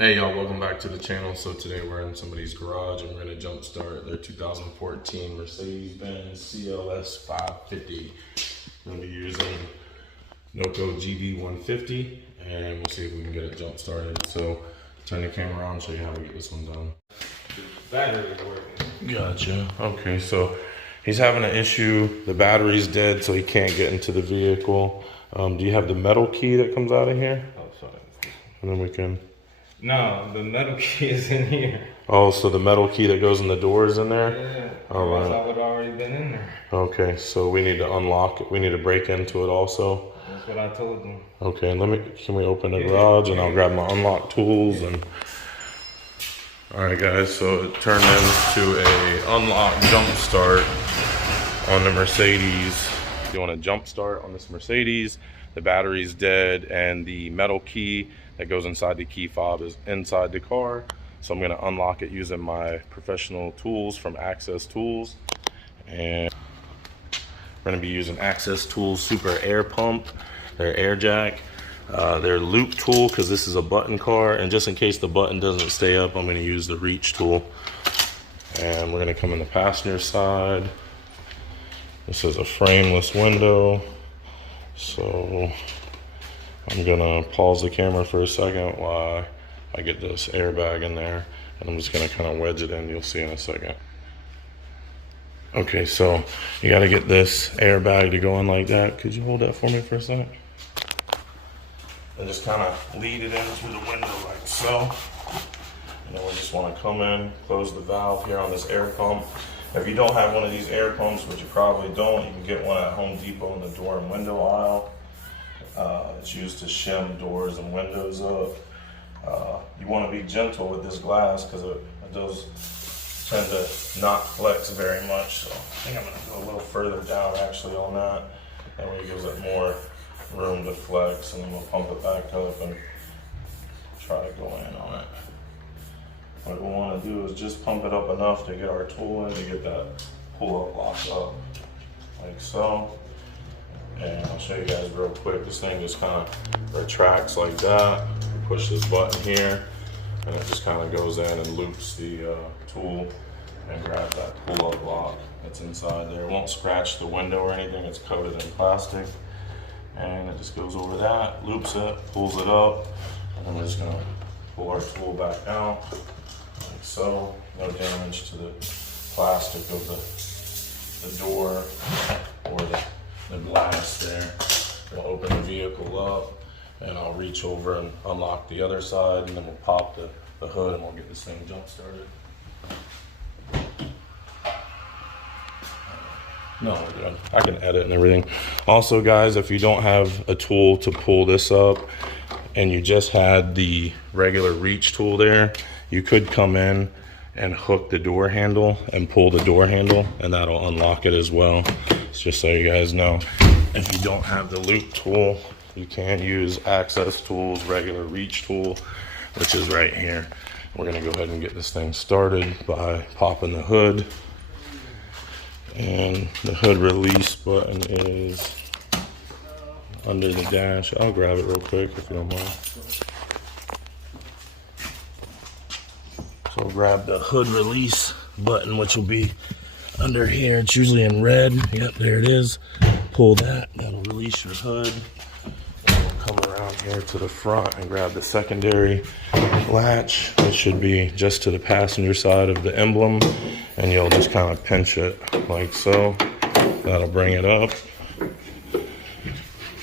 Hey y'all, welcome back to the channel. So today we're in somebody's garage and we're gonna jump start their 2014 Mercedes Benz CLS 550. We're gonna be using Noco GV150 and we'll see if we can get it jump started. So turn the camera on, show you how to get this one done. The battery is working. Gotcha. Okay, so he's having an issue. The battery's dead, so he can't get into the vehicle. Do you have the metal key that comes out of here? Oh, sorry. And then we can... No, the metal key is in here. Oh, so the metal key that goes in the door is in there? Yeah. All right. I would have already been in there. Okay, so we need to unlock it. We need to break into it also. That's what I told them. Okay, can we open the garage and I'll grab my unlock tools and... All right guys, so it turned into a unlock jump start on the Mercedes. You want a jump start on this Mercedes, the battery's dead and the metal key that goes inside the key fob is inside the car. So I'm gonna unlock it using my professional tools from Access Tools. And we're gonna be using Access Tools Super Air Pump, their air jack, their loop tool, because this is a button car. And just in case the button doesn't stay up, I'm gonna use the reach tool. And we're gonna come in the passenger side. This is a frameless window. So I'm gonna pause the camera for a second while I get this airbag in there, and I'm just gonna kind of wedge it in. You'll see in a second. Okay, so you gotta get this airbag to go in like that. Could you hold that for me for a second? And just kind of lead it in through the window like so. And then we just wanna come in, close the valve here on this air pump. If you don't have one of these air pumps, which you probably don't, you can get one at Home Depot in the door and window aisle. It's used to shim doors and windows up. You want to be gentle with this glass because it does tend to not flex very much. So I think I'm going to go a little further down actually on that. That way it gives it more room to flex, and then we'll pump it back up and try to go in on it. What we want to do is just pump it up enough to get our tool in to get that pull-up locked up, like so. And I'll show you guys real quick. This thing just kind of retracts like that. You push this button here, and it just kind of goes in and loops the tool and grabs that pull-up lock that's inside there. It won't scratch the window or anything. It's coated in plastic. And it just goes over that, loops it, pulls it up, and then we're just gonna pull our tool back out, like so. No damage to the plastic of the door or the glass there. We'll open the vehicle up, and I'll reach over and unlock the other side, and then we'll pop the hood and we'll get this thing jump started. No, we're good. I can edit and everything. Also guys, if you don't have a tool to pull this up and you just had the regular reach tool there, you could come in and hook the door handle and pull the door handle, and that'll unlock it as well. It's just so you guys know. If you don't have the loop tool, you can use Access Tools regular reach tool, which is right here. We're gonna go ahead and get this thing started by popping the hood. And the hood release button is under the dash. I'll grab it real quick if you don't mind. So grab the hood release button, which will be under here. It's usually in red. Yep, there it is. Pull that, that'll release your hood. And we'll come around here to the front and grab the secondary latch, which should be just to the passenger side of the emblem. And you'll just kind of pinch it like so. That'll bring it up.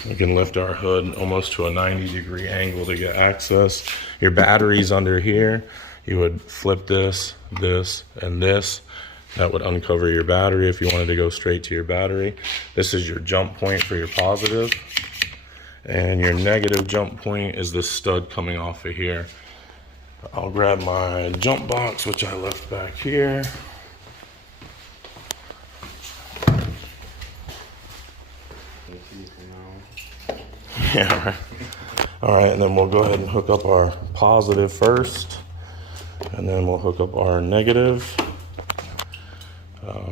We can lift our hood almost to a 90-degree angle to get access. Your battery's under here. You would flip this, this, and this. That would uncover your battery if you wanted to go straight to your battery. This is your jump point for your positive. And your negative jump point is this stud coming off of here. I'll grab my jump box, which I left back here. Yeah, right. All right, and then we'll go ahead and hook up our positive first, and then we'll hook up our negative.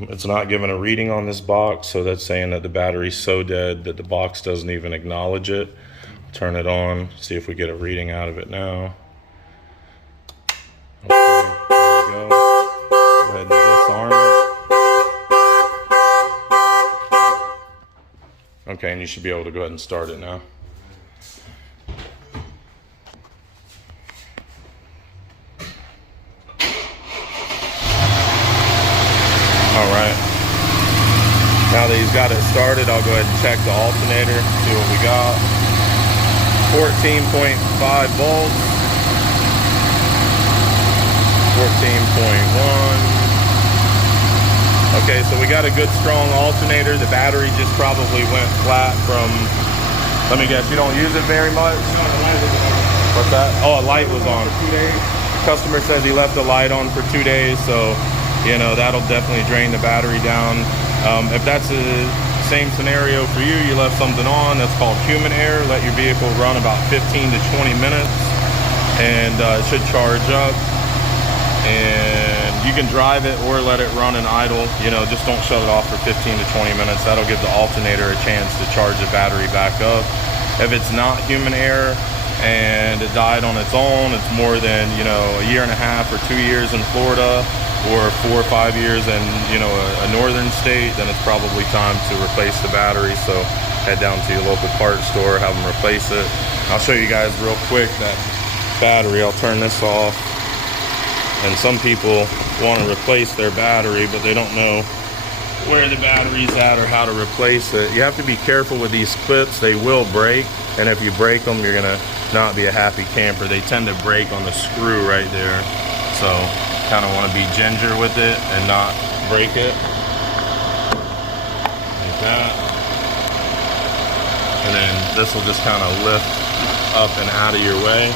It's not giving a reading on this box, so that's saying that the battery's so dead that the box doesn't even acknowledge it. Turn it on, see if we get a reading out of it now. go. Go ahead and disarm it. Okay, and you should be able to go ahead and start it now. All right. Now that he's got it started, I'll go ahead and check the alternator, see what we got. 14.5 volts. 14.1. Okay, so we got a good strong alternator. The battery just probably went flat from, let me guess, you don't use it very much? No, the light was on. What's that? Oh, a light was on. For 2 days. Customer says he left the light on for 2 days, so you know that'll definitely drain the battery down. If that's the same scenario for you, you left something on, that's called human air. Let your vehicle run about 15 to 20 minutes and it should charge up. And you can drive it or let it run in idle. You know, just don't shut it off for 15 to 20 minutes. That'll give the alternator a chance to charge the battery back up. If it's not human air and it died on its own, it's more than, you know, a year and a half or 2 years in Florida, or 4 or 5 years in, you know, a northern state, then it's probably time to replace the battery. So head down to your local parts store, have them replace it. I'll show you guys real quick that battery. I'll turn this off. And some people want to replace their battery, but they don't know where the battery's at or how to replace it. You have to be careful with these clips. They will break, and if you break them, you're gonna not be a happy camper. They tend to break on the screw right there. So kind of want to be ginger with it and not break it like that. And then this will just kind of lift up and out of your way,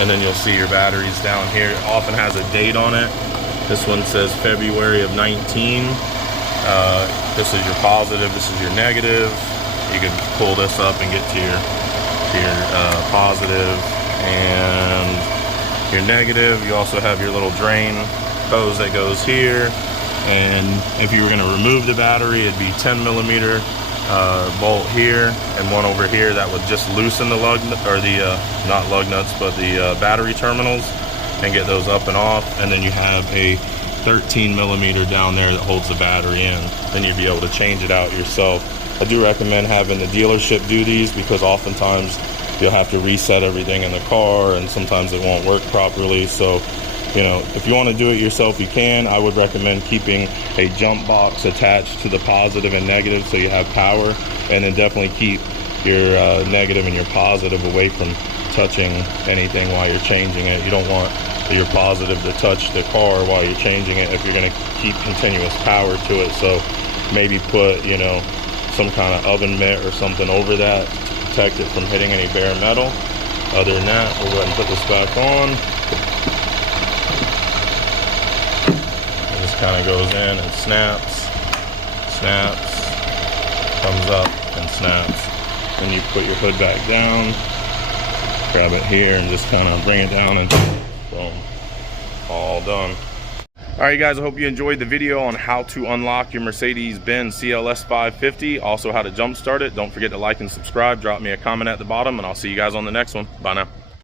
and then you'll see your batteries down here. It often has a date on it. This one says February of 19. This is your positive, this is your negative. You can pull this up and get to your positive and your negative. You also have your little drain hose that goes here, and if you were going to remove the battery, it'd be 10 millimeter bolt here and one over here that would just loosen the lug, or the not lug nuts, but the battery terminals, and get those up and off. And then you have a 13 millimeter down there that holds the battery in. Then you'd be able to change it out yourself. I do recommend having the dealership do these, because oftentimes you'll have to reset everything in the car, and sometimes it won't work properly. So, you know, if you want to do it yourself, you can. I would recommend keeping a jump box attached to the positive and negative so you have power, and then definitely keep your negative and your positive away from touching anything while you're changing it. You don't want your positive to touch the car while you're changing it if you're going to keep continuous power to it. So maybe put, you know, some kind of oven mitt or something over that to protect it from hitting any bare metal. Other than that, we'll go ahead and put this back on. It just kind of goes in and snaps, comes up and snaps. Then you put your hood back down, grab it here and just kind of bring it down, and boom, all done. All right, guys, I hope you enjoyed the video on how to unlock your Mercedes Benz CLS 550, also how to jump start it. Don't forget to like and subscribe, drop me a comment at the bottom, and I'll see you guys on the next one. Bye now.